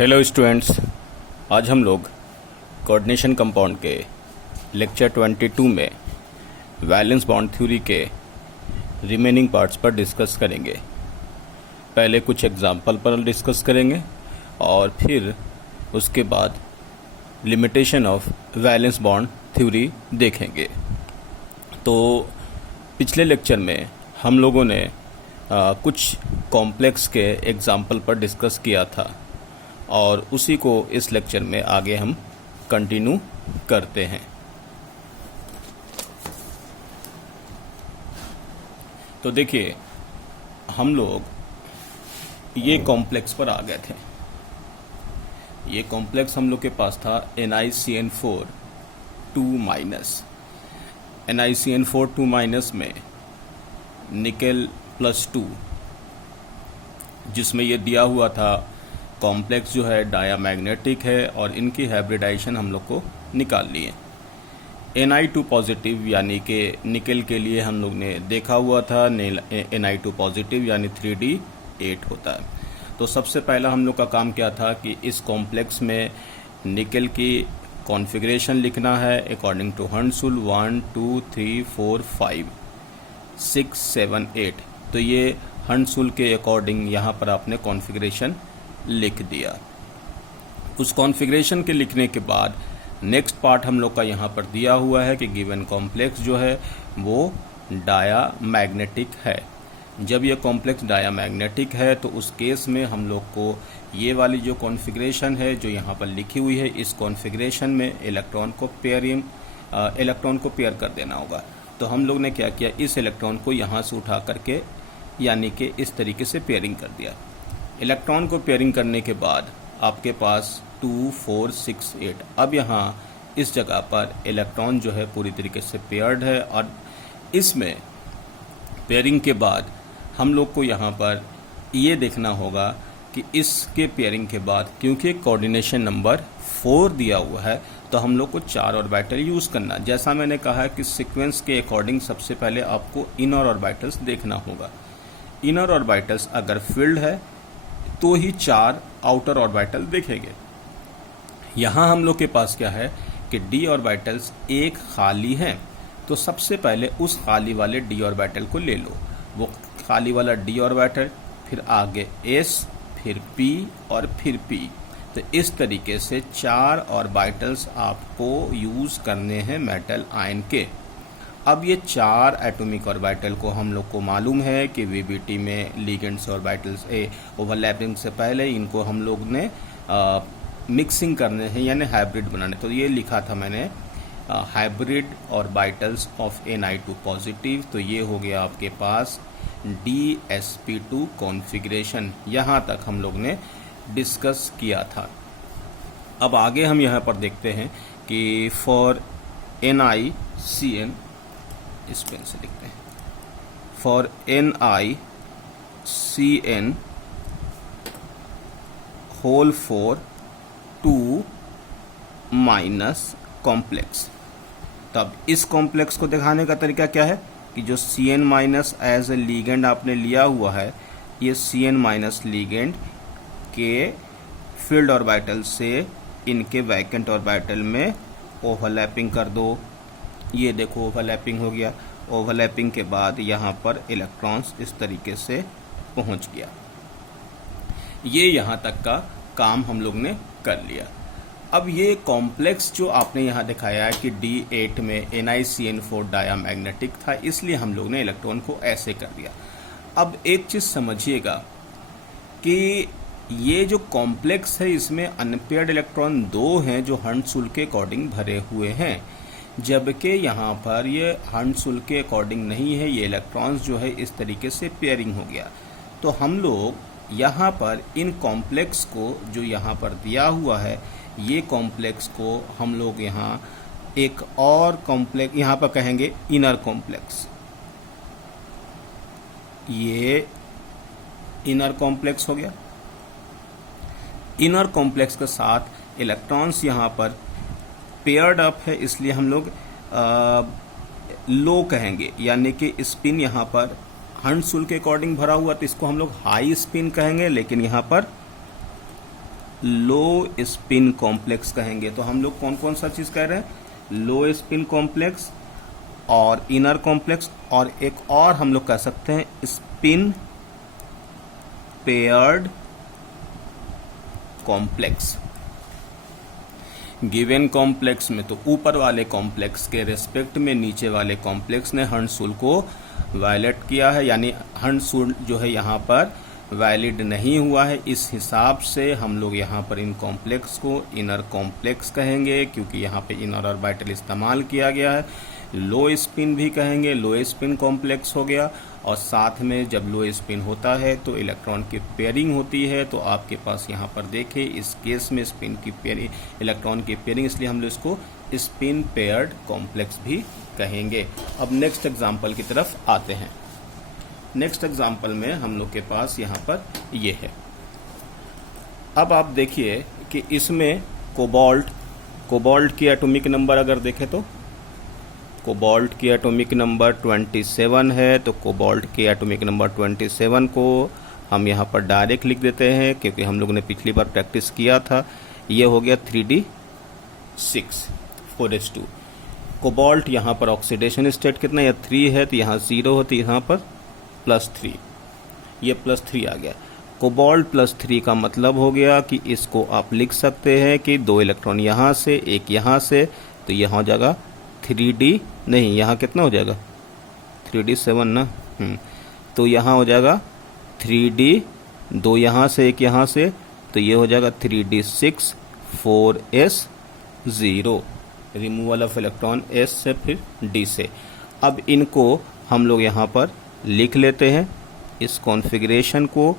Hello students, आज हम लोग कोऑर्डिनेशन कंपाउंड के लेक्चर 22 में वैलेंस बॉन्ड थ्योरी के रिमेनिंग पार्ट्स पर डिस्कस करेंगे। पहले कुछ एग्जाम्पल पर डिस्कस करेंगे और फिर उसके बाद limitation of valence bond theory देखेंगे। तो पिछले लेक्चर में हम लोगों ने कुछ कॉम्प्लेक्स के एग्जाम्पल पर डिस्कस किया था और उसी को इस लेक्चर में आगे हम कंटिन्यू करते हैं। तो देखिए, हम लोग ये कॉम्प्लेक्स पर आ गए थे। ये कॉम्प्लेक्स हम लोग के पास था NiCN4 2-। NiCN4 2- में निकेल +2, जिसमें ये दिया हुआ था कॉम्प्लेक्स जो है डायामैग्नेटिक है और इनकी हाइब्रिडाइजेशन हम लोग को निकालनी है। Ni2 पॉजिटिव यानी कि निकेल के लिए हम लोग ने देखा हुआ था Ni2 पॉजिटिव यानी 3D8 होता है। तो सबसे पहला हम लोग का काम क्या था कि इस कॉम्प्लेक्स में निकेल की कॉन्फ़िगरेशन लिखना है अकॉर्डिंग टू हंसुल 1 2 3 4 5 6 7 8। तो ये हंसुल के अकॉर्डिंग यहाँ पर आपने कॉन्फ़िगरेशन लिख दिया। उस कॉन्फ़िगरेशन के लिखने के बाद नेक्स्ट पार्ट हम लोग का यहाँ पर दिया हुआ है कि गिवन कॉम्प्लेक्स जो है वो डायामैग्नेटिक है। जब ये कॉम्प्लेक्स डायामैग्नेटिक है तो उस केस में हम लोग को ये वाली जो कॉन्फ़िगरेशन है जो यहाँ पर लिखी हुई है, इस कॉन्फ़िगरेशन में इलेक्ट्रॉन को पेयर कर देना होगा। तो हम लोग ने क्या किया, इस इलेक्ट्रॉन को यहाँ से उठा करके यानी कि इस तरीके से पेयरिंग कर दिया। इलेक्ट्रॉन को पेयरिंग करने के बाद आपके पास 2 4 6 8। अब यहाँ इस जगह पर इलेक्ट्रॉन जो है पूरी तरीके से पेयर्ड है और इसमें पेयरिंग के बाद हम लोग को यहाँ पर ये देखना होगा कि इसके पेयरिंग के बाद क्योंकि कोऑर्डिनेशन नंबर 4 दिया हुआ है तो हम लोग को 4 ऑर्बिटल यूज़ करना। जैसा मैंने कहा कि सीक्वेंस के अकॉर्डिंग सबसे पहले आपको इनर ऑर्बिटल्स देखना होगा। इनर ऑर्बिटल्स अगर फील्ड है तो ही 4 आउटर ऑर्बिटल देखेंगे। यहाँ हम लोग के पास क्या है कि d ऑर्बिटल्स एक खाली हैं, तो सबसे पहले उस खाली वाले d ऑर्बिटल को ले लो। वो खाली वाला d ऑर्बिटल, फिर आगे s, फिर p और फिर p। तो इस तरीके से 4 ऑर्बिटल्स आपको यूज़ करने हैं मेटल आयन के। अब ये 4 एटॉमिक ऑर्बिटल को हम लोग को मालूम है कि VBT में लिगेंड्स ऑर्बिटल्स ओवरलैपिंग से पहले इनको हम लोग ने मिक्सिंग करने हैं यानी हाइब्रिड बनाने। तो ये लिखा था मैंने hybrid orbitals of Ni2 positive. तो ये हो गया आपके पास DsP2 कॉन्फ़िगरेशन। यहाँ तक हम लोग ने डिस्कस किया था। अब आगे हम यहाँ पर देखते हैं कि फॉर NiCN, इस पेन से लिखते हैं, फॉर NiCN होल 2 कॉम्प्लेक्स। तब इस कॉम्प्लेक्स को दिखाने का तरीका क्या है कि जो Cn- एज ए लीगेंड आपने लिया हुआ है, ये Cn- लीगेंड के फील्ड ऑर्बिटल से इनके वैकेंट ऑर्बिटल में ओवरलैपिंग कर दो। ये देखो ओवरलैपिंग हो गया। ओवरलैपिंग के बाद यहाँ पर इलेक्ट्रॉन्स इस तरीके से पहुँच गया। ये यहाँ तक का काम हम लोग ने कर लिया। अब ये कॉम्प्लेक्स जो आपने यहाँ दिखाया है कि D8 में NiCN4 डायामैग्नेटिक था, इसलिए हम लोग ने इलेक्ट्रॉन को ऐसे कर दिया। अब एक चीज़ समझिएगा कि ये जो कॉम्प्लेक्स है इसमें अनपेयर्ड इलेक्ट्रॉन 2 हैं जो हंसुल के अकॉर्डिंग भरे हुए हैं, जबकि यहाँ पर ये हंसुल के अकॉर्डिंग नहीं है। ये इलेक्ट्रॉन्स जो है इस तरीके से पेयरिंग हो गया। तो हम लोग यहाँ पर इन कॉम्प्लेक्स को जो यहाँ पर दिया हुआ है, ये कॉम्प्लेक्स को हम लोग यहाँ एक और कॉम्प्लेक्स यहाँ पर कहेंगे इनर कॉम्प्लेक्स। ये इनर कॉम्प्लेक्स हो गया। इनर कॉम्प्लेक्स के साथ इलेक्ट्रॉन्स यहाँ पर पेयर्ड अप है, इसलिए हम लोग लो कहेंगे, यानी कि स्पिन यहाँ पर हंसुल के अकॉर्डिंग भरा हुआ तो इसको हम लोग हाई स्पिन कहेंगे, लेकिन यहाँ पर लो स्पिन कॉम्प्लेक्स कहेंगे। तो हम लोग कौन कौन सा चीज कह रहे हैं, लो स्पिन कॉम्प्लेक्स और इनर कॉम्प्लेक्स, और एक और हम लोग कह सकते हैं spin paired complex. Given complex में तो ऊपर वाले कॉम्प्लेक्स के रेस्पेक्ट में नीचे वाले कॉम्प्लेक्स ने हंट्स रूल को वायलेट किया है, यानी हंट्स रूल जो है यहाँ पर वैलिड नहीं हुआ है। इस हिसाब से हम लोग यहाँ पर इन कॉम्प्लेक्स को इनर कॉम्प्लेक्स कहेंगे, क्योंकि यहाँ पे इनर ऑर्बिटल इस्तेमाल किया गया है। लो स्पिन भी कहेंगे, लो स्पिन कॉम्प्लेक्स हो गया। और साथ में जब लो स्पिन होता है तो इलेक्ट्रॉन की पेयरिंग होती है। तो आपके पास यहाँ पर देखें, इस केस में स्पिन की पेयरिंग, इलेक्ट्रॉन की पेयरिंग, इसलिए हम लोग इसको स्पिन पेयर्ड कॉम्प्लेक्स भी कहेंगे। अब नेक्स्ट एग्जाम्पल की तरफ आते हैं। नेक्स्ट एग्जाम्पल में हम लोग के पास यहाँ पर ये है। अब आप देखिए कि इसमें कोबाल्ट की एटॉमिक नंबर अगर देखें तो कोबाल्ट की एटॉमिक नंबर 27 है। तो कोबाल्ट की एटॉमिक नंबर 27 को हम यहाँ पर डायरेक्ट लिख देते हैं, क्योंकि हम लोग ने पिछली बार प्रैक्टिस किया था। ये हो गया 3d6 4s2। कोबाल्ट यहाँ पर ऑक्सीडेशन स्टेट कितना है, 3 है, तो यहाँ 0 होती है, यहाँ पर +3, ये +3 आ गया। कोबाल्ट +3 का मतलब हो गया कि इसको आप लिख सकते हैं कि 2 इलेक्ट्रॉन यहाँ से, एक यहाँ से, तो यहाँ हो जाएगा 3d, नहीं यहाँ कितना हो जाएगा 3d7 ना, तो यहाँ हो जाएगा 3d, 2 यहाँ से एक यहाँ से, तो ये हो जाएगा 3d6 4s0, removal of electron s से फिर d से। अब इनको हम लोग यहाँ पर लिख लेते हैं, इस कॉन्फ़िगरेशन को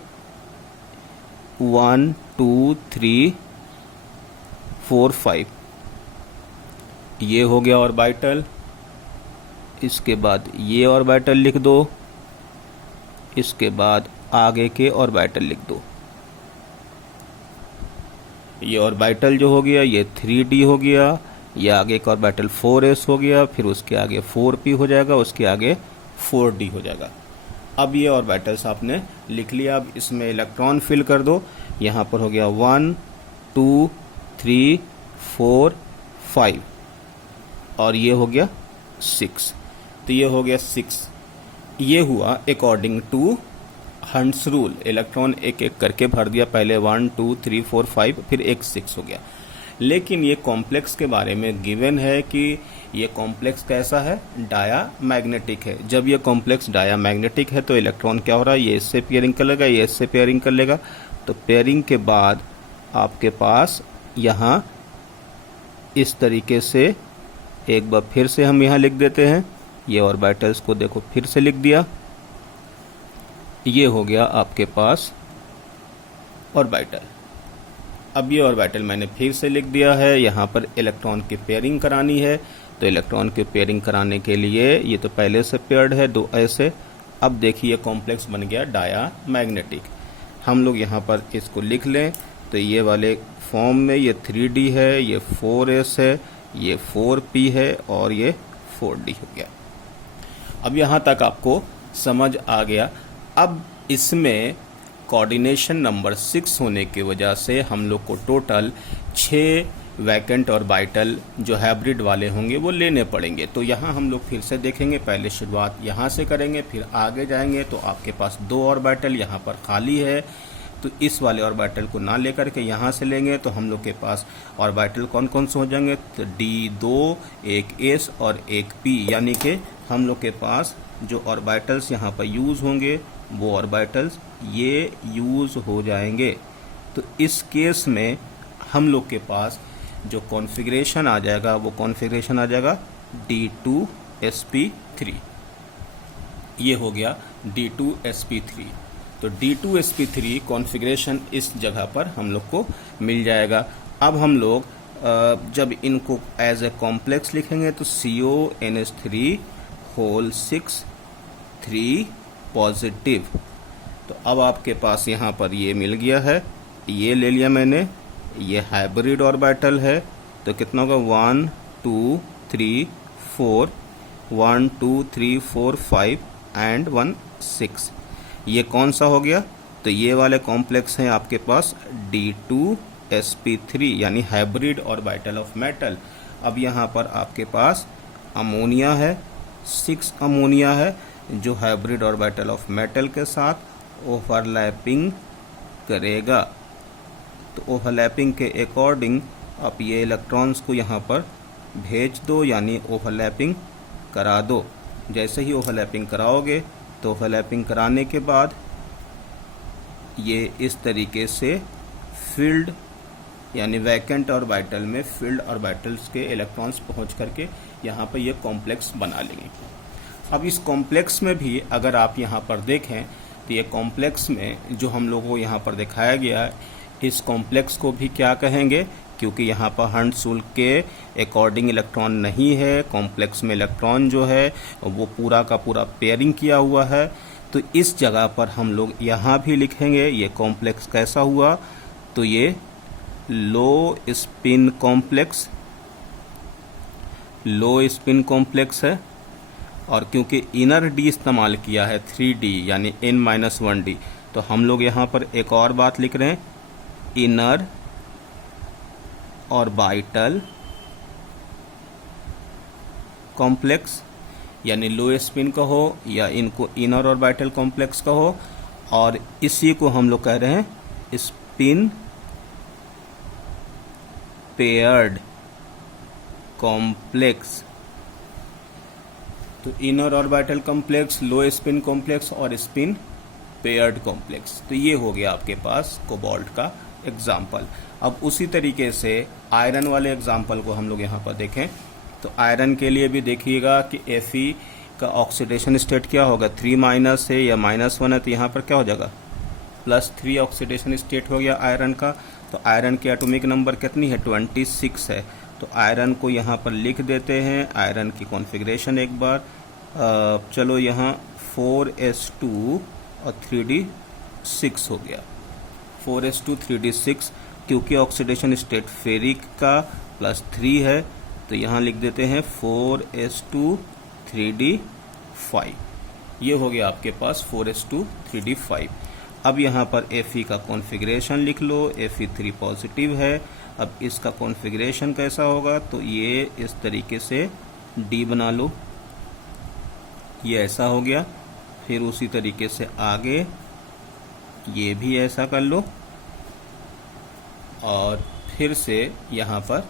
1 2 3 4 5, ये हो गया ऑर्बिटल। इसके बाद ये ऑर्बिटल लिख दो, इसके बाद आगे के ऑर्बिटल लिख दो। ये ऑर्बिटल जो हो गया ये 3d हो गया, ये आगे का ऑर्बिटल 4s हो गया, फिर उसके आगे 4p हो जाएगा, उसके आगे 4d हो जाएगा। अब ये ऑर्बिटल्स आपने लिख लिया। अब इसमें इलेक्ट्रॉन फिल कर दो। यहाँ पर हो गया 1 2 3 4 5 और ये हो गया 6, तो ये हो गया 6। ये हुआ according to Hund's rule. Electron एक एक करके भर दिया, पहले 1 2 3 4 5, फिर एक 6 हो गया। लेकिन ये कॉम्प्लेक्स के बारे में गिवन है कि ये कॉम्प्लेक्स कैसा है, डायामैग्नेटिक है। जब ये कॉम्प्लेक्स डायामैग्नेटिक है तो इलेक्ट्रॉन क्या हो रहा है, ये इससे पेयरिंग कर लेगा, ये इससे पेयरिंग कर लेगा। तो पेयरिंग के बाद आपके पास यहाँ इस तरीके से, एक बार फिर से हम यहाँ लिख देते हैं, ये ऑर्बिटल्स को देखो फिर से लिख दिया, ये हो गया आपके पास ऑर्बिटल। अब ये ऑर्बिटल मैंने फिर से लिख दिया है। यहाँ पर इलेक्ट्रॉन की पेयरिंग करानी है, तो इलेक्ट्रॉन की पेयरिंग कराने के लिए ये तो पहले से पेयर्ड है, 2 ऐसे। अब देखिए कॉम्प्लेक्स बन गया डायामैग्नेटिक। हम लोग यहाँ पर इसको लिख लें, तो ये वाले फॉर्म में ये 3d है, ये 4s है, ये 4p है और ये 4d हो गया। अब यहाँ तक आपको समझ आ गया। अब इसमें कोऑर्डिनेशन नंबर 6 होने की वजह से हम लोग को टोटल 6 वैकेंट ऑर्बिटल जो हाइब्रिड वाले होंगे वो लेने पड़ेंगे। तो यहाँ हम लोग फिर से देखेंगे, पहले शुरुआत यहाँ से करेंगे, फिर आगे जाएंगे। तो आपके पास 2 ऑर्बिटल यहाँ पर खाली है, तो इस वाले ऑर्बिटल को ना लेकर के यहाँ से लेंगे। तो हम लोग के पास ऑर्बिटल कौन कौन से हो जाएंगे, तो D2, एक S और एक P, यानी कि हम लोग के पास जो ऑर्बिटल्स यहाँ पर यूज़ होंगे वो ऑर्बिटल्स ये यूज़ हो जाएंगे। तो इस केस में हम लोग के पास जो कॉन्फ़िगरेशन आ जाएगा वो कॉन्फ़िगरेशन आ जाएगा D2sp3। ये हो गया D2sp3। तो D2sp3 कॉन्फ़िगरेशन इस जगह पर हम लोग को मिल जाएगा। अब हम लोग जब इनको एज ए कॉम्प्लेक्स लिखेंगे तो CONH3 होल 6 3 पॉजिटिव। तो अब आपके पास यहाँ पर ये मिल गया है, ये ले लिया मैंने, ये हाइब्रिड ऑर्बिटल है। तो कितना होगा 1 2 3 4, 1 2 3 4 5 एंड 1 6। ये कौन सा हो गया, तो ये वाले कॉम्प्लेक्स हैं आपके पास D2 sp3 यानी हाइब्रिड ऑर्बिटल ऑफ मेटल। अब यहाँ पर आपके पास अमोनिया है, 6 अमोनिया है जो हाइब्रिड ऑर्बिटल ऑफ मेटल के साथ ओवरलैपिंग करेगा। तो ओवरलैपिंग के अकॉर्डिंग आप ये इलेक्ट्रॉन्स को यहाँ पर भेज दो यानी ओवरलैपिंग करा दो। जैसे ही ओवरलैपिंग कराओगे तो ओवरलैपिंग कराने के बाद ये इस तरीके से फील्ड यानी वैकेंट ऑर्बिटल में फील्ड ऑर्बिटल्स के इलेक्ट्रॉन्स पहुंच करके यहाँ पर ये कॉम्प्लेक्स बना लेंगे। अब इस कॉम्प्लेक्स में भी अगर आप यहाँ पर देखें तो ये कॉम्प्लेक्स में जो हम लोगों को यहाँ पर दिखाया गया है, इस कॉम्प्लेक्स को भी क्या कहेंगे, क्योंकि यहाँ पर हंट-सुल्क के अकॉर्डिंग इलेक्ट्रॉन नहीं है, कॉम्प्लेक्स में इलेक्ट्रॉन जो है वो पूरा का पूरा पेयरिंग किया हुआ है। तो इस जगह पर हम लोग यहाँ भी लिखेंगे ये कॉम्प्लेक्स कैसा हुआ, तो ये लो स्पिन कॉम्प्लेक्स, लो स्पिन कॉम्प्लेक्स है। और क्योंकि इनर डी इस्तेमाल किया है 3d यानी n-1d, तो हम लोग यहाँ पर एक और बात लिख रहे हैं, इनर ऑर्बिटल कॉम्प्लेक्स यानी लो स्पिन कहो या इनको इनर ऑर्बिटल कॉम्प्लेक्स कहो, और इसी को हम लोग कह रहे हैं स्पिन पेयर्ड कॉम्प्लेक्स। तो इनर ऑर्बिटल कॉम्प्लेक्स, लो स्पिन कॉम्प्लेक्स और स्पिन पेयर्ड कॉम्प्लेक्स। तो ये हो गया आपके पास कोबाल्ट का एग्जाम्पल। अब उसी तरीके से आयरन वाले एग्जाम्पल को हम लोग यहाँ पर देखें तो आयरन के लिए भी देखिएगा कि Fe का ऑक्सीडेशन स्टेट क्या होगा, 3- है या -1 है, तो यहाँ पर क्या हो जाएगा +3 ऑक्सीडेशन स्टेट हो गया आयरन का। तो आयरन की एटॉमिक नंबर कितनी है, 26 है। तो आयरन को यहाँ पर लिख देते हैं, आयरन की कॉन्फ़िगरेशन एक बार चलो यहाँ 4s2 और 3d6 हो गया, 4s2 3d6, क्योंकि ऑक्सीडेशन स्टेट फेरिक का +3 है तो यहाँ लिख देते हैं 4s2 3d5। ये हो गया आपके पास 4s2 3d5। अब यहाँ पर Fe का कॉन्फ़िगरेशन लिख लो, Fe3 पॉजिटिव है। अब इसका कॉन्फ़िगरेशन कैसा होगा, तो ये इस तरीके से D बना लो, ये ऐसा हो गया। फिर उसी तरीके से आगे ये भी ऐसा कर लो और फिर से यहाँ पर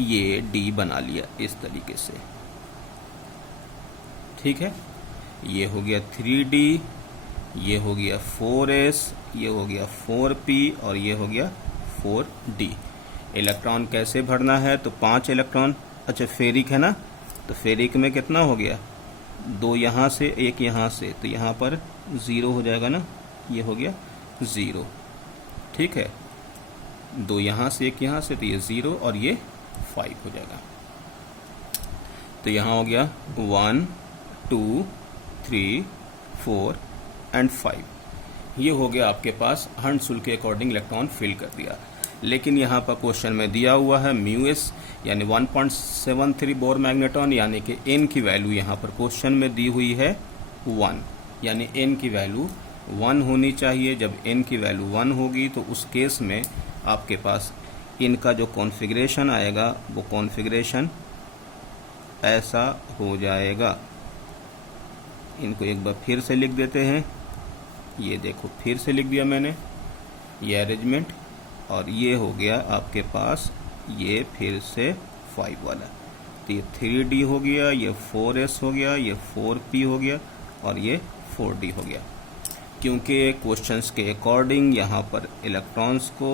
ये D बना लिया इस तरीके से, ठीक है। ये हो गया 3D, ये हो गया 4s, ये हो गया 4p और ये हो गया 4d। इलेक्ट्रॉन कैसे भरना है, तो 5 इलेक्ट्रॉन, अच्छा फेरिक है ना, तो फेरिक में कितना हो गया, 2 यहाँ से 1 यहाँ से, तो यहाँ पर 0 हो जाएगा ना, ये हो गया 0, ठीक है। 2 यहाँ से 1 यहाँ से, तो ये 0 और ये 5 हो जाएगा। तो यहाँ हो गया 1 2 3 4 एंड 5। ये हो गया आपके पास हंट-सुल्क के अकॉर्डिंग इलेक्ट्रॉन फिल कर दिया। लेकिन यहाँ पर क्वेश्चन में दिया हुआ है μs यानी 1.73 बोर मैग्नेट्रॉन, यानी कि n की वैल्यू यहाँ पर क्वेश्चन में दी हुई है 1, यानी n की वैल्यू 1 होनी चाहिए। जब n की वैल्यू 1 होगी तो उस केस में आपके पास इनका जो कॉन्फ़िगरेशन आएगा वो कॉन्फ़िगरेशन ऐसा हो जाएगा। इनको एक बार फिर से लिख देते हैं, ये देखो फिर से लिख दिया मैंने ये अरेंजमेंट, और ये हो गया आपके पास ये फिर से 5 वाला। तो ये 3d हो गया, ये 4s हो गया, ये 4p हो गया और ये 4d हो गया। क्योंकि क्वेश्चंस के अकॉर्डिंग यहाँ पर इलेक्ट्रॉन्स को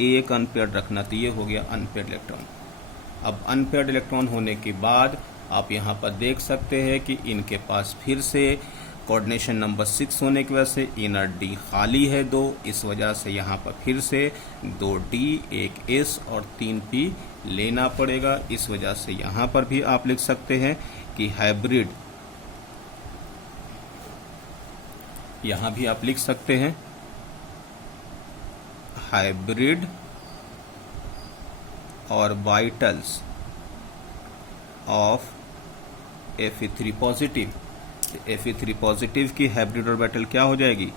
एक अनपेयर्ड रखना, तो ये हो गया अनपेयर्ड इलेक्ट्रॉन। अब अनपेयर्ड इलेक्ट्रॉन होने के बाद आप यहाँ पर देख सकते हैं कि इनके पास फिर से कोऑर्डिनेशन नंबर 6 होने की वजह से इनर D खाली है 2, इस वजह से यहाँ पर फिर से 2D 1s और 3p लेना पड़ेगा। इस वजह से यहाँ पर भी आप लिख सकते हैं कि हाइब्रिड, यहाँ भी आप लिख सकते हैं hybrid orbitals of Fe3 positive. Fe3 positive की हाइब्रिड ऑर्बिटल क्या हो जाएगी,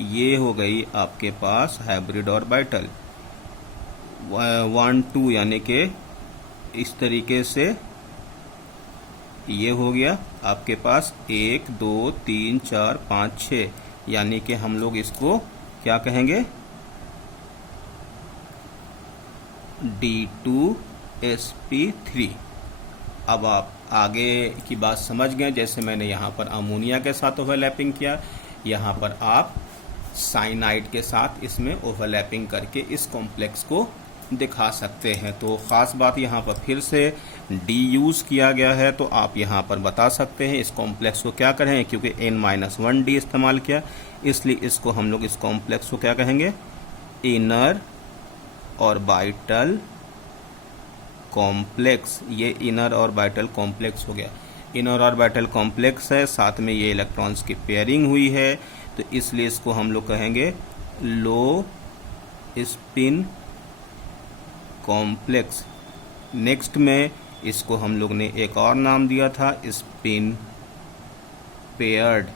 ये हो गई आपके पास हाइब्रिड ऑर्बिटल। 1 2 यानी कि इस तरीके से ये हो गया आपके पास 1 2 3 4 5 6, यानी कि हम लोग इसको क्या कहेंगे, D2sp3। अब आप आगे की बात समझ गए। जैसे मैंने यहाँ पर अमोनिया के साथ ओवरलैपिंग किया, यहाँ पर आप साइनाइड के साथ इसमें ओवरलैपिंग करके इस कॉम्प्लेक्स को दिखा सकते हैं। तो ख़ास बात यहाँ पर फिर से डी यूज़ किया गया है, तो आप यहाँ पर बता सकते हैं इस कॉम्प्लेक्स को क्या करें, क्योंकि N-1D इस्तेमाल किया इसलिए इसको हम लोग इस कॉम्प्लेक्स को क्या कहेंगे, इनर ऑर्बिटल कॉम्प्लेक्स। ये इनर ऑर्बिटल कॉम्प्लेक्स हो गया। इनर ऑर्बिटल कॉम्प्लेक्स है, साथ में ये इलेक्ट्रॉन्स की पेयरिंग हुई है, तो इसलिए इसको हम लोग कहेंगे लो स्पिन कॉम्प्लेक्स। नेक्स्ट में इसको हम लोग ने एक और नाम दिया था, स्पिन पेयर्ड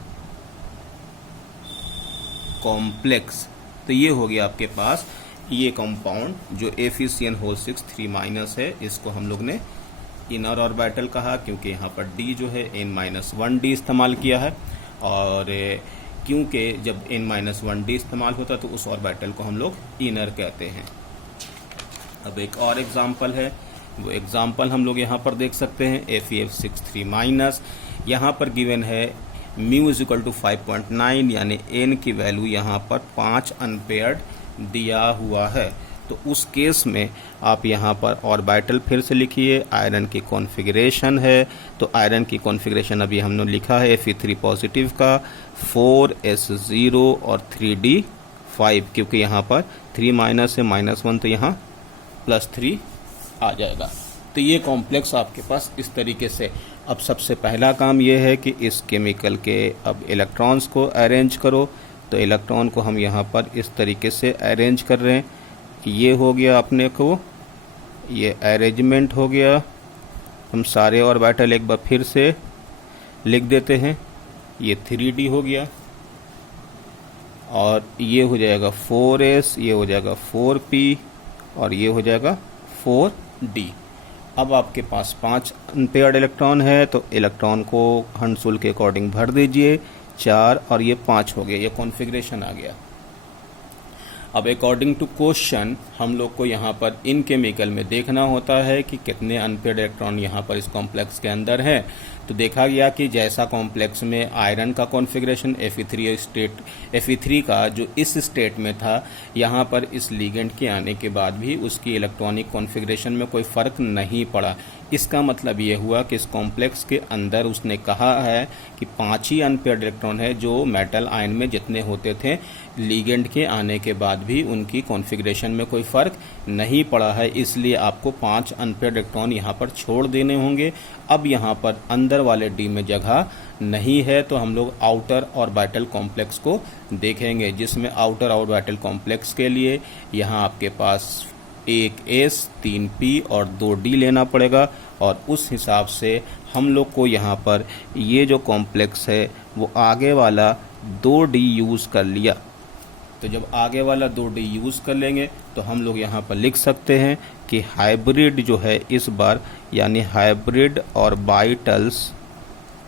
कॉम्प्लेक्स। तो ये हो गया आपके पास ये कंपाउंड जो FeCN6 है, इसको हम लोग ने इनर ऑर्बिटल कहा क्योंकि यहाँ पर D जो है N-1D इस्तेमाल किया है, और क्योंकि जब N-1D इस्तेमाल होता तो उस ऑर्बिटल को हम लोग इनर कहते हैं। अब एक और एग्जाम्पल है, वो एग्जाम्पल हम लोग यहाँ पर देख सकते हैं FeF63-। यहाँ पर गिवन है μ = 5.9, यानी n की वैल्यू यहाँ पर 5 अनपेयर्ड दिया हुआ है। तो उस केस में आप यहाँ पर ऑर्बिटल फिर से लिखिए, आयरन की कॉन्फ़िगरेशन है, तो आयरन की कॉन्फ़िगरेशन अभी हमने लिखा है Fe3 पॉजिटिव का 4s0 और 3d5, क्योंकि यहाँ पर 3 माइनस है, -1 तो यहाँ +3 आ जाएगा। तो ये कॉम्प्लेक्स आपके पास इस तरीके से। अब सबसे पहला काम ये है कि इस केमिकल के अब इलेक्ट्रॉन्स को अरेंज करो, तो इलेक्ट्रॉन को हम यहाँ पर इस तरीके से अरेंज कर रहे हैं। ये हो गया अपने को, ये अरेंजमेंट हो गया। हम सारे ऑर्बिटल एक बार फिर से लिख देते हैं। ये 3d हो गया, और ये हो जाएगा 4s, ये हो जाएगा 4p, और ये हो जाएगा 4d। अब आपके पास 5 अनपेयर्ड इलेक्ट्रॉन है, तो इलेक्ट्रॉन को हंसुल के अकॉर्डिंग भर दीजिए, 4 और ये 5 हो गया, ये कॉन्फ़िगरेशन आ गया। अब अकॉर्डिंग टू क्वेश्चन हम लोग को यहाँ पर इन केमिकल में देखना होता है कि कितने अनपेयर्ड इलेक्ट्रॉन यहाँ पर इस कॉम्प्लेक्स के अंदर हैं। तो देखा गया कि जैसा कॉम्प्लेक्स में आयरन का कॉन्फ़िगरेशन Fe3 का जो इस स्टेट में था, यहाँ पर इस लिगेंड के आने के बाद भी उसकी इलेक्ट्रॉनिक कॉन्फ़िगरेशन में कोई फ़र्क नहीं पड़ा। इसका मतलब ये हुआ कि इस कॉम्प्लेक्स के अंदर उसने कहा है कि 5 ही अनपेयर्ड इलेक्ट्रॉन है जो मेटल आयन में जितने होते थे, लिगेंड के आने के बाद भी उनकी कॉन्फ़िगरेशन में कोई फ़र्क नहीं पड़ा है। इसलिए आपको 5 अनपेयर्ड इलेक्ट्रॉन यहाँ पर छोड़ देने होंगे। अब यहाँ पर अंदर वाले डी में जगह नहीं है, तो हम लोग आउटर ऑर्बिटल कॉम्प्लेक्स को देखेंगे, जिसमें आउटर ऑर्बिटल कॉम्प्लेक्स के लिए यहाँ आपके पास 1s 3p और 2d लेना पड़ेगा, और उस हिसाब से हम लोग को यहाँ पर ये जो कॉम्प्लेक्स है वो आगे वाला 2d यूज़ कर लिया। तो जब आगे वाला 2d यूज़ कर लेंगे तो हम लोग यहाँ पर लिख सकते हैं कि हाइब्रिड जो है इस बार, यानी hybrid orbitals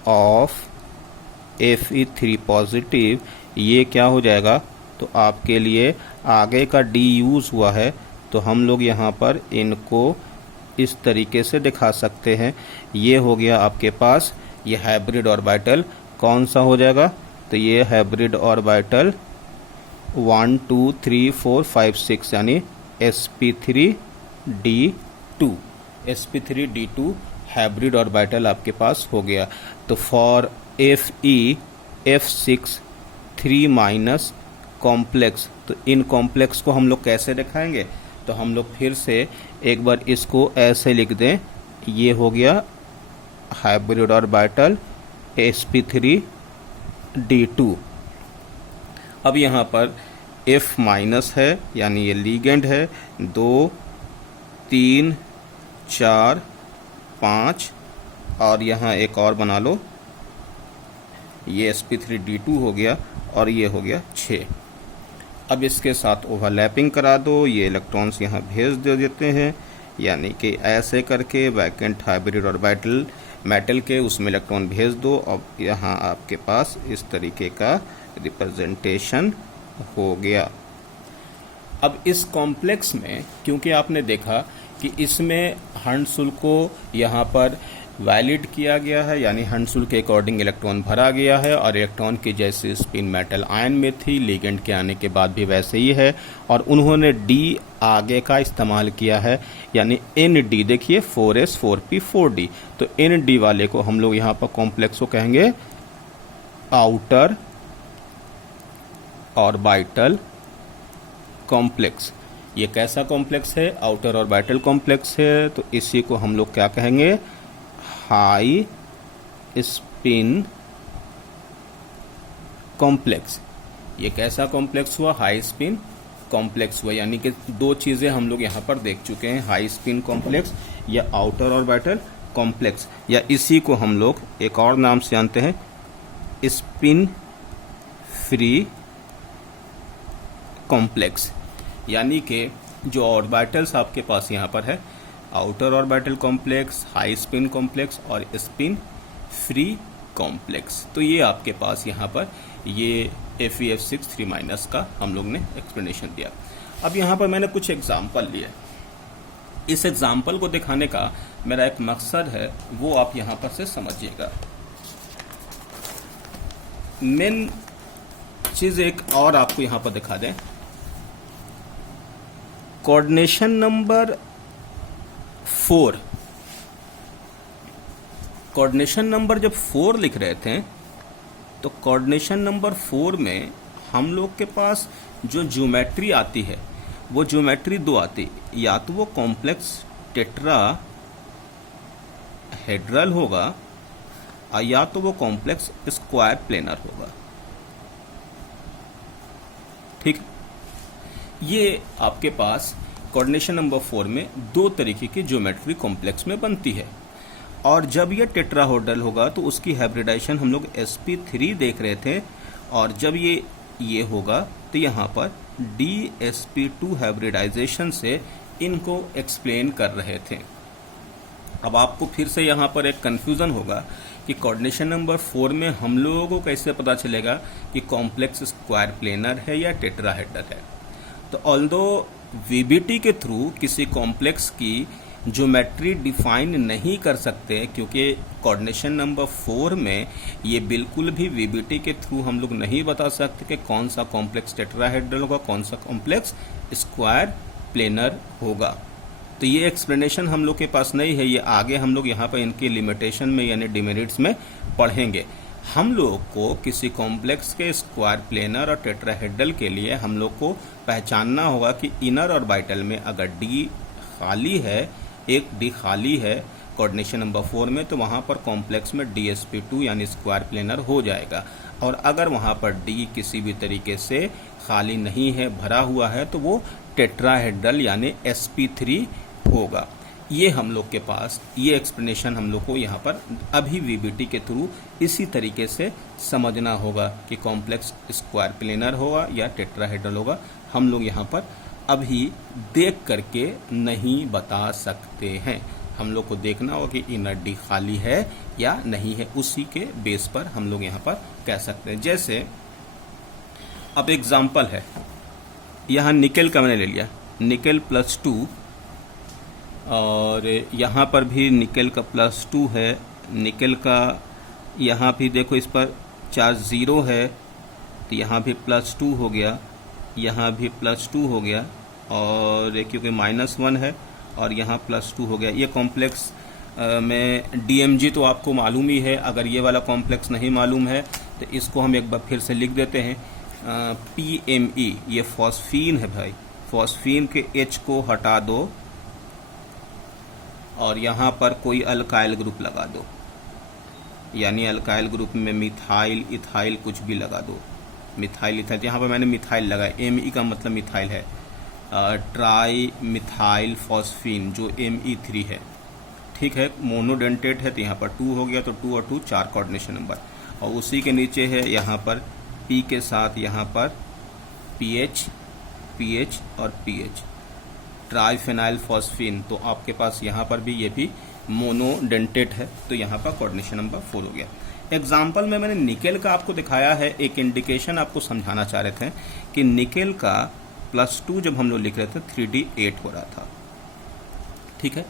of Fe3 positive, ये क्या हो जाएगा, तो आपके लिए आगे का d यूज़ हुआ है, तो हम लोग यहाँ पर इनको इस तरीके से दिखा सकते हैं। ये हो गया आपके पास ये हाइब्रिड ऑर्बिटल कौन सा हो जाएगा, तो ये हाइब्रिड ऑर्बिटल 1 2 3 4 5 6 यानी sp3d2 sp3d2 हाइब्रिड ऑर्बिटल आपके पास हो गया। तो फॉर FeF6 कॉम्प्लेक्स, तो इन कॉम्प्लेक्स को हम लोग कैसे दिखाएंगे, तो हम लोग फिर से एक बार इसको ऐसे लिख दें। ये हो गया हाइब्रिड ऑर्बिटल sp3d2। अब यहाँ पर F- है, यानी ये लिगेंड है, 2 3 4 5, और यहाँ एक और बना लो, ये sp3d2 हो गया, और ये हो गया 6। अब इसके साथ ओवरलैपिंग करा दो, ये इलेक्ट्रॉन्स यहाँ भेज दे देते हैं, यानी कि ऐसे करके वैकेंट हाइब्रिड ऑर्बिटल मेटल के उसमें इलेक्ट्रॉन भेज दो। अब यहाँ आपके पास इस तरीके का रिप्रेजेंटेशन हो गया। अब इस कॉम्प्लेक्स में क्योंकि आपने देखा कि इसमें हंसुल्क को यहाँ पर वैलिड किया गया है, यानी हंसुल्क के अकॉर्डिंग इलेक्ट्रॉन भरा गया है और इलेक्ट्रॉन की जैसे स्पिन मेटल आयन में थी, लिगेंड के आने के बाद भी वैसे ही है, और उन्होंने डी आगे का इस्तेमाल किया है, यानी एन डी। देखिए 4s 4p 4d, तो एन डी वाले को हम लोग यहाँ पर कॉम्प्लेक्स को कहेंगे आउटर ऑर्बिटल कॉम्प्लेक्स। ये कैसा कॉम्प्लेक्स है? आउटर ऑर्बिटल कॉम्प्लेक्स है, तो इसी को हम लोग क्या कहेंगे? High spin complex. ये कैसा कॉम्प्लेक्स हुआ? हाई स्पिन कॉम्प्लेक्स हुआ, यानी कि दो चीजें हम लोग यहाँ पर देख चुके हैं, हाई स्पिन कॉम्प्लेक्स या आउटर ऑर्बिटल कॉम्प्लेक्स, या इसी को हम लोग एक और नाम से जानते हैं स्पिन फ्री कॉम्प्लेक्स। यानी कि जो ऑर्बिटल्स आपके पास यहाँ पर है, outer orbital complex, high spin complex और स्पिन फ्री कॉम्प्लेक्स, तो ये आपके पास यहाँ पर ये FeF6 3- का हम लोग ने एक्सप्लेनेशन दिया। अब यहाँ पर मैंने कुछ एग्जाम्पल लिए। इस एग्जाम्पल को दिखाने का मेरा एक मकसद है, वो आप यहाँ पर से समझिएगा। मेन चीज एक और आपको यहाँ पर दिखा दें, कोऑर्डिनेशन नंबर 4, कोऑर्डिनेशन नंबर जब 4 लिख रहे थे, तो कोऑर्डिनेशन नंबर 4 में हम लोग के पास जो ज्योमेट्री आती है वो ज्योमेट्री दो आती, या तो वो कॉम्प्लेक्स टेट्रा हेड्रल होगा या तो वो कॉम्प्लेक्स स्क्वायर प्लेनर होगा। ठीक, ये आपके पास कोऑर्डिनेशन नंबर 4 में दो तरीके की ज्योमेट्री कॉम्प्लेक्स में बनती है, और जब ये टेट्राहेड्रल होगा तो उसकी हाइब्रिडाइजेशन हम लोग sp3 देख रहे थे, और जब ये होगा तो यहाँ पर dsp2 हाइब्रिडाइजेशन से इनको एक्सप्लेन कर रहे थे। अब आपको फिर से यहाँ पर एक कंफ्यूजन होगा कि कोऑर्डिनेशन नंबर 4 में हम लोगों को कैसे पता चलेगा कि कॉम्प्लेक्स स्क्वायर प्लेनर है या टेट्राहेड्रल है। तो ऑल्दो वीबीटी के थ्रू किसी कॉम्प्लेक्स की ज्योमेट्री डिफाइन नहीं कर सकते, क्योंकि कोऑर्डिनेशन नंबर 4 में ये बिल्कुल भी वीबीटी के थ्रू हम लोग नहीं बता सकते कि कौन सा कॉम्प्लेक्स टेट्राहेड्रल होगा, कौन सा कॉम्प्लेक्स स्क्वायर प्लेनर होगा। तो ये एक्सप्लेनेशन हम लोग के पास नहीं है, ये आगे हम लोग यहाँ पर इनकी लिमिटेशन में यानी डिमेरिट्स में पढ़ेंगे। हम लोग को किसी कॉम्प्लेक्स के स्क्वायर प्लेनर और टेट्राहेड्रल के लिए हम लोग को पहचानना होगा कि इनर ऑर्बिटल में अगर डी खाली है, एक डी खाली है कोऑर्डिनेशन नंबर 4 में, तो वहाँ पर कॉम्प्लेक्स में dsp2 यानी स्क्वायर प्लेनर हो जाएगा, और अगर वहाँ पर डी किसी भी तरीके से खाली नहीं है, भरा हुआ है, तो वो टेट्राहेड्रल यानी sp3 होगा। ये हम लोग के पास ये एक्सप्लेनेशन हम लोग को यहाँ पर अभी वीबीटी के थ्रू इसी तरीके से समझना होगा कि कॉम्प्लेक्स स्क्वायर प्लेनर होगा या टेट्राहेड्रल होगा। हम लोग यहाँ पर अभी देख करके नहीं बता सकते हैं, हम लोग को देखना होगा कि इनर डी खाली है या नहीं है, उसी के बेस पर हम लोग यहाँ पर कह सकते हैं। जैसे अब एग्जाम्पल है, यहाँ निकेल का मैंने ले लिया, निकेल +2, और यहाँ पर भी निकेल का +2 है, निकेल का यहाँ भी देखो इस पर चार्ज 0 है, तो यहाँ भी +2 हो गया, यहाँ भी +2 हो गया, और क्योंकि -1 है और यहाँ +2 हो गया। ये कॉम्प्लेक्स में DMG तो आपको मालूम ही है, अगर ये वाला कॉम्प्लेक्स नहीं मालूम है तो इसको हम एक बार फिर से लिख देते हैं, PME, ये फॉस्फीन है भाई, फॉस्फीन के H को हटा दो और यहाँ पर कोई अल्काइल ग्रुप लगा दो, यानी अल्काइल ग्रुप में मिथाइल इथाइल कुछ भी लगा दो, मिथाइल इथाइल, यहाँ पर मैंने मिथाइल लगाया, Me का मतलब मिथाइल है, ट्राई मिथाइल फॉस्फीन जो Me3 है, ठीक है, मोनोडेंटेट है, तो यहाँ पर 2 हो गया, तो 2 और 2 4 कोऑर्डिनेशन नंबर, और उसी के नीचे है यहाँ पर P के साथ यहाँ पर पीएच, पीएच और पीएच, ट्राइफेनाइल फॉस्फीन। तो आपके पास यहाँ पर भी ये भी मोनोडेंटेट है, तो यहाँ पर कोऑर्डिनेशन नंबर 4 हो गया। एग्जाम्पल में मैंने निकेल का आपको दिखाया है, एक इंडिकेशन आपको समझाना चाह रहे थे कि निकेल का +2 जब हम लोग लिख रहे थे 3D8 हो रहा था, ठीक है।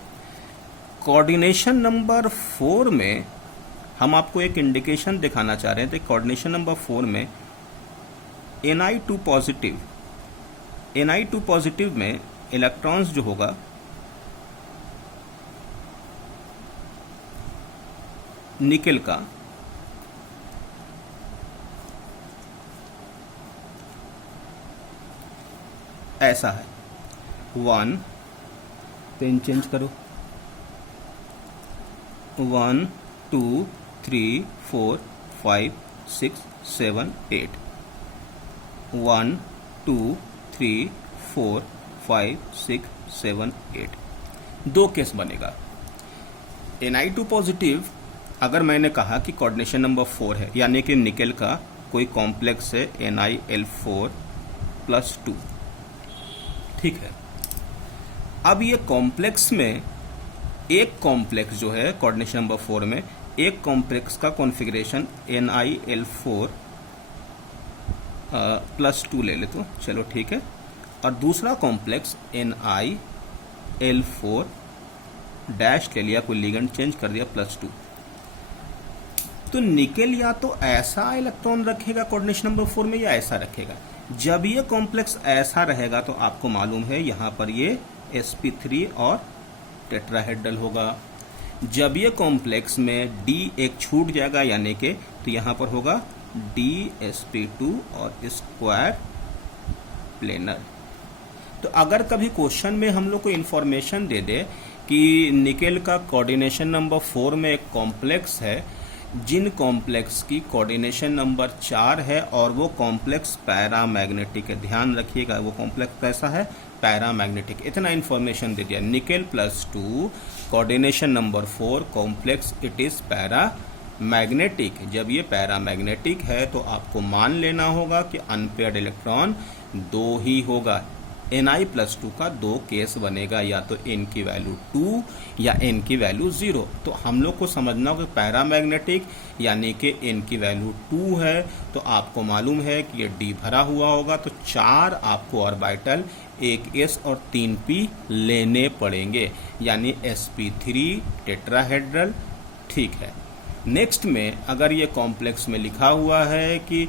कोऑर्डिनेशन नंबर 4 में हम आपको एक इंडिकेशन दिखाना चाह रहे थे। कोऑर्डिनेशन नंबर 4 में Ni2 पॉजिटिव, Ni2 पॉजिटिव में इलेक्ट्रॉन्स जो होगा निकेल का ऐसा है, 1, पेन चेंज करो, 1 2 3 4 5 6 7 8, 1 2 3 4 5 6 7 8, 2 केस बनेगा। Ni2 पॉजिटिव अगर मैंने कहा कि कोऑर्डिनेशन नंबर 4 है, यानी कि निकेल का कोई कॉम्प्लेक्स है Nil4+2, ठीक है। अब ये कॉम्प्लेक्स में एक कॉम्प्लेक्स जो है कोऑर्डिनेशन नंबर 4 में, एक कॉम्प्लेक्स का कॉन्फ़िगरेशन Nil4+2 ले ले तो चलो ठीक है, और दूसरा कॉम्प्लेक्स Nil4 डैश ले लिया, कोई लिगेंड चेंज कर दिया +2। तो निकेल या तो ऐसा इलेक्ट्रॉन रखेगा कोऑर्डिनेशन नंबर 4 में या ऐसा रखेगा। जब ये कॉम्प्लेक्स ऐसा रहेगा तो आपको मालूम है यहां पर ये sp3 और टेट्राहेड्रल होगा। जब ये कॉम्प्लेक्स में D एक छूट जाएगा यानी कि, तो यहां पर होगा DsP2 और स्क्वायर प्लेनर। तो अगर कभी क्वेश्चन में हम लोग को इंफॉर्मेशन दे दे कि निकेल का कोऑर्डिनेशन नंबर 4 में एक कॉम्प्लेक्स है, जिन कॉम्प्लेक्स की कोऑर्डिनेशन नंबर 4 है और वो कॉम्प्लेक्स पैरामैग्नेटिक है, ध्यान रखिएगा वो कॉम्प्लेक्स कैसा है, पैरामैग्नेटिक। इतना इंफॉर्मेशन दे दिया, nickel +2 coordination number 4 complex it is paramagnetic. जब ये पैरामैग्नेटिक है तो आपको मान लेना होगा कि अनपेयर्ड इलेक्ट्रॉन 2 ही होगा। Ni+2 का 2 केस बनेगा, या तो n की वैल्यू 2 या n की वैल्यू 0। तो हम लोग को समझना होगा पैरामैग्नेटिक यानी कि n की वैल्यू 2 है, तो आपको मालूम है कि ये D भरा हुआ होगा, तो 4 आपको ऑर्बिटल, 1 s और 3 p लेने पड़ेंगे, यानी sp3 टेट्राहेड्रल, ठीक है। नेक्स्ट में अगर ये कॉम्प्लेक्स में लिखा हुआ है कि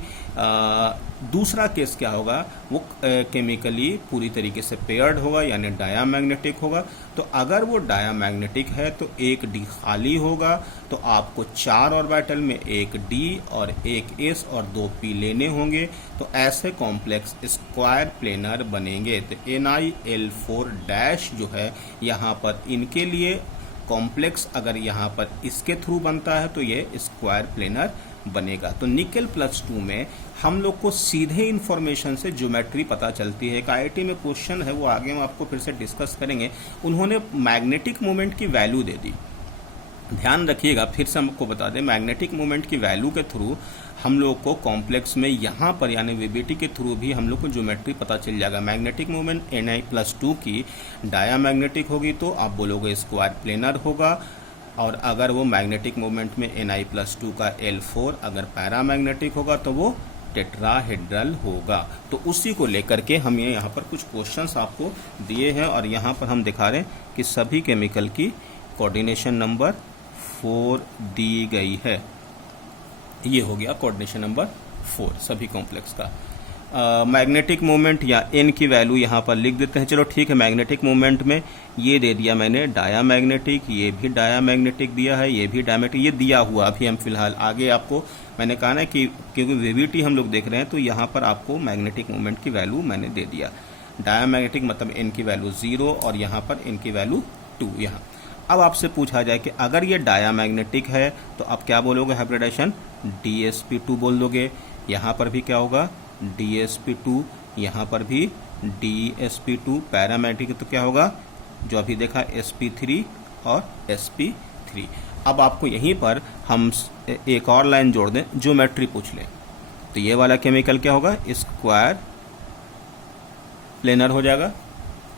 दूसरा केस क्या होगा, वो केमिकली पूरी तरीके से पेयर्ड होगा यानी डायामैग्नेटिक होगा। तो अगर वो डायामैग्नेटिक है तो एक डी खाली होगा, तो आपको 4 ऑर्बिटल में 1 डी और 1 एस और 2 पी लेने होंगे। तो ऐसे कॉम्प्लेक्स स्क्वायर प्लेनर बनेंगे। तो Nil4 डैश जो है यहाँ पर इनके लिए कॉम्प्लेक्स अगर यहाँ पर इसके थ्रू बनता है तो ये स्क्वायर प्लेनर बनेगा। तो निकेल +2 में हम लोग को सीधे इंफॉर्मेशन से ज्योमेट्री पता चलती है। एक IIT में क्वेश्चन है, वो आगे हम आपको फिर से डिस्कस करेंगे। उन्होंने मैग्नेटिक मोमेंट की वैल्यू दे दी, ध्यान रखिएगा, फिर से हमको बता दें, मैग्नेटिक मोमेंट की वैल्यू के थ्रू हम लोग को कॉम्प्लेक्स में यहाँ पर यानी वीबीटी के थ्रू भी हम लोग को ज्योमेट्री पता चल जाएगा। मैग्नेटिक मोमेंट Ni+2 की डायामैग्नेटिक होगी तो आप बोलोगे स्क्वायर प्लेनर होगा, और अगर वो मैग्नेटिक मोमेंट में Ni+2 का L4 अगर पैरामैग्नेटिक होगा तो वो टेट्राहेड्रल होगा। तो उसी को लेकर के हम ये यहाँ पर कुछ क्वेश्चंस आपको दिए हैं, और यहाँ पर हम दिखा रहे हैं कि सभी केमिकल की कोऑर्डिनेशन नंबर 4 दी गई है। ये हो गया कोऑर्डिनेशन नंबर 4 सभी कॉम्प्लेक्स का। मैग्नेटिक मोमेंट या n की वैल्यू यहाँ पर लिख देते हैं। चलो ठीक है, मैग्नेटिक मोमेंट में ये दे दिया मैंने डायामैग्नेटिक, ये भी डायामैग्नेटिक दिया है, ये भी डायमेट्रिक, ये दिया हुआ अभी हम फिलहाल। आगे आपको मैंने कहा ना कि क्योंकि वीवीटी हम लोग देख रहे हैं तो यहाँ पर आपको मैग्नेटिक मोमेंट की वैल्यू मैंने दे दिया। डायामैग्नेटिक मतलब n की वैल्यू 0 और यहाँ पर n की वैल्यू 2 यहाँ। अब आपसे पूछा जाए कि अगर ये डायामैग्नेटिक है तो आप क्या बोलोगे, हाइब्रिडाइजेशन DsP2 बोल दोगे। यहाँ पर भी क्या होगा DsP2, यहाँ पर भी DsP2। पैरामैग्नेटिक तो क्या होगा, जो अभी देखा sp3 और sp3। अब आपको यहीं पर हम एक और लाइन जोड़ दें, ज्योमेट्री पूछ लें, तो ये वाला केमिकल क्या होगा, स्क्वायर प्लेनर हो जाएगा,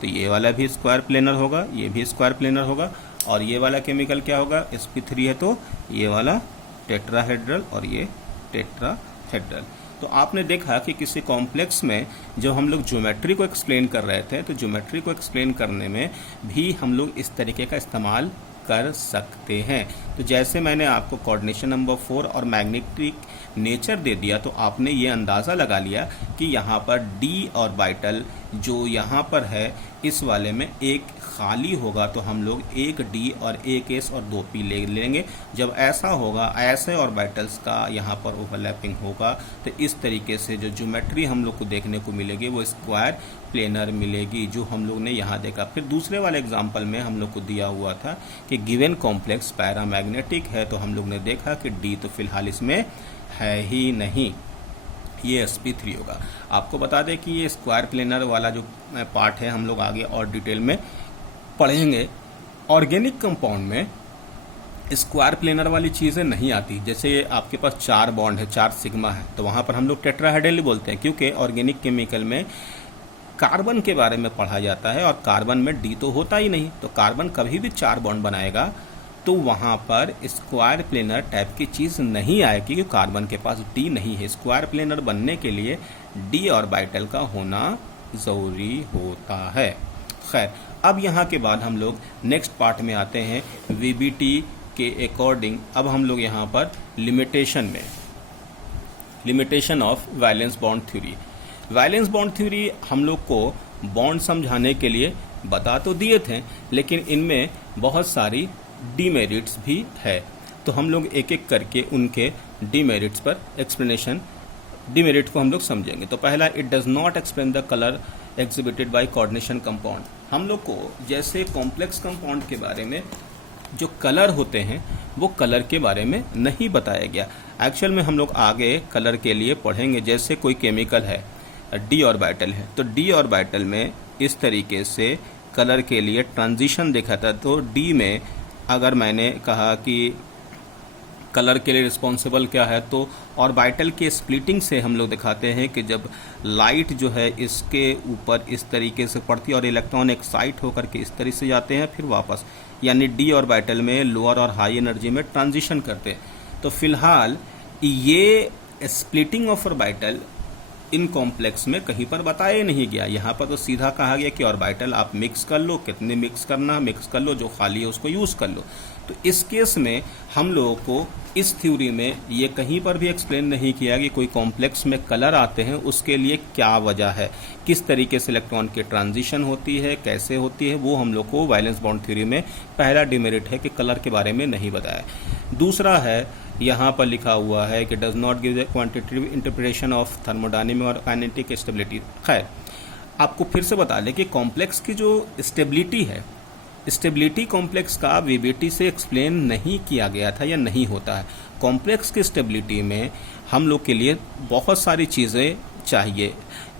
तो ये वाला भी स्क्वायर प्लेनर होगा, ये भी स्क्वायर प्लेनर होगा, और ये वाला केमिकल क्या होगा, sp3 है तो ये वाला टेट्राहेड्रल और ये टेट्राहेड्रल। तो आपने देखा कि किसी कॉम्प्लेक्स में जब हम लोग ज्योमेट्री को एक्सप्लेन कर रहे थे, तो ज्योमेट्री को एक्सप्लेन करने में भी हम लोग इस तरीके का इस्तेमाल कर सकते हैं। तो जैसे मैंने आपको कोऑर्डिनेशन नंबर 4 और मैग्नेटिक नेचर दे दिया, तो आपने ये अंदाज़ा लगा लिया कि यहाँ पर डी ऑर्बिटल जो यहाँ पर है, इस वाले में एक खाली होगा, तो हम लोग एक डी और एक एस और 2 पी ले लेंगे। जब ऐसा होगा, ऐसे ऑर्बिटल्स का यहाँ पर ओवरलैपिंग होगा, तो इस तरीके से जो ज्योमेट्री हम लोग को देखने को मिलेगी वो स्क्वायर प्लेनर मिलेगी, जो हम लोग ने यहाँ देखा। फिर दूसरे वाले एग्जाम्पल में हम लोग को दिया हुआ था कि गिवन कॉम्प्लेक्स पैरामैग्नेटिक है, तो हम लोग ने देखा कि डी तो फिलहाल इसमें है ही नहीं, ये sp3 होगा। आपको बता दें कि ये स्क्वायर प्लेनर वाला जो पार्ट है हम लोग आगे और डिटेल में पढ़ेंगे। ऑर्गेनिक कंपाउंड में स्क्वायर प्लेनर वाली चीज़ें नहीं आती। जैसे आपके पास 4 बॉन्ड है, 4 सिग्मा है, तो वहाँ पर हम लोग टेट्राहेड्रल बोलते हैं, क्योंकि ऑर्गेनिक केमिकल में कार्बन के बारे में पढ़ा जाता है और कार्बन में डी तो होता ही नहीं, तो कार्बन कभी भी 4 बॉन्ड बनाएगा तो वहाँ पर स्क्वायर प्लेनर टाइप की चीज़ नहीं आएगी, क्योंकि कार्बन के पास डी नहीं है। स्क्वायर प्लेनर बनने के लिए डी ऑर्बिटल का होना ज़रूरी होता है। खैर, अब यहाँ के बाद हम लोग नेक्स्ट पार्ट में आते हैं वीबीटी के अकॉर्डिंग। अब हम लोग यहाँ पर limitation of valence bond theory. Valence bond theory हम लोग को बॉन्ड समझाने के लिए बता तो दिए थे, लेकिन इनमें बहुत सारी डीमेरिट्स भी है, तो हम लोग एक एक करके उनके डीमेरिट्स पर एक्सप्लेनेशन, डीमेरिट को हम लोग समझेंगे। तो पहला, it does not explain the colour exhibited by coordination compound. हम लोग को जैसे कॉम्प्लेक्स कंपाउंड के बारे में जो कलर होते हैं वो कलर के बारे में नहीं बताया गया। एक्चुअल में हम लोग आगे कलर के लिए पढ़ेंगे। जैसे कोई केमिकल है, डी ऑर्बिटल है, तो डी ऑर्बिटल में इस तरीके से कलर के लिए ट्रांजिशन देखा था। तो डी में अगर मैंने कहा कि कलर के लिए रिस्पॉन्सिबल क्या है, तो ऑर्बिटल के स्प्लिटिंग से हम लोग दिखाते हैं कि जब लाइट जो है इसके ऊपर इस तरीके से पड़ती है और इलेक्ट्रॉन एक्साइट होकर के इस तरीके से जाते हैं, फिर वापस, यानी डी ऑर्बिटल में लोअर और हाई एनर्जी में ट्रांजिशन करते हैं। तो फिलहाल ये splitting of orbital in complex में कहीं पर बताया नहीं गया। यहाँ पर तो सीधा कहा गया कि ऑर्बिटल आप मिक्स कर लो, कितने मिक्स करना मिक्स कर लो, जो खाली है उसको यूज़ कर लो। तो इस केस में हम लोगों को इस थ्योरी में ये कहीं पर भी एक्सप्लेन नहीं किया कि कोई कॉम्प्लेक्स में कलर आते हैं उसके लिए क्या वजह है, किस तरीके से इलेक्ट्रॉन की ट्रांजिशन होती है, कैसे होती है, वो हम लोग को वैलेंस बॉन्ड थ्योरी में पहला डिमेरिट है कि कलर के बारे में नहीं बताया। दूसरा है, यहाँ पर लिखा हुआ है कि does not give the quantitative interpretation of thermodynamic और काइनेटिक स्टेबिलिटी। खैर, आपको फिर से बता दें कि कॉम्प्लेक्स की जो स्टेबिलिटी है, स्टेबिलिटी कॉम्प्लेक्स का वीबीटी से एक्सप्लेन नहीं किया गया था या नहीं होता है। कॉम्प्लेक्स की स्टेबिलिटी में हम लोग के लिए बहुत सारी चीज़ें चाहिए।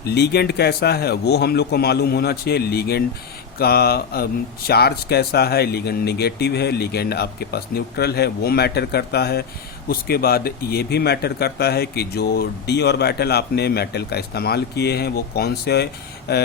लीगेंड कैसा है वो हम लोग को मालूम होना चाहिए, लीगेंड का चार्ज कैसा है, लीगेंड निगेटिव है, लीगेंड आपके पास न्यूट्रल है, वो मैटर करता है। उसके बाद ये भी मैटर करता है कि जो डी ऑर्बिटल आपने मेटल का इस्तेमाल किए हैं वो कौन से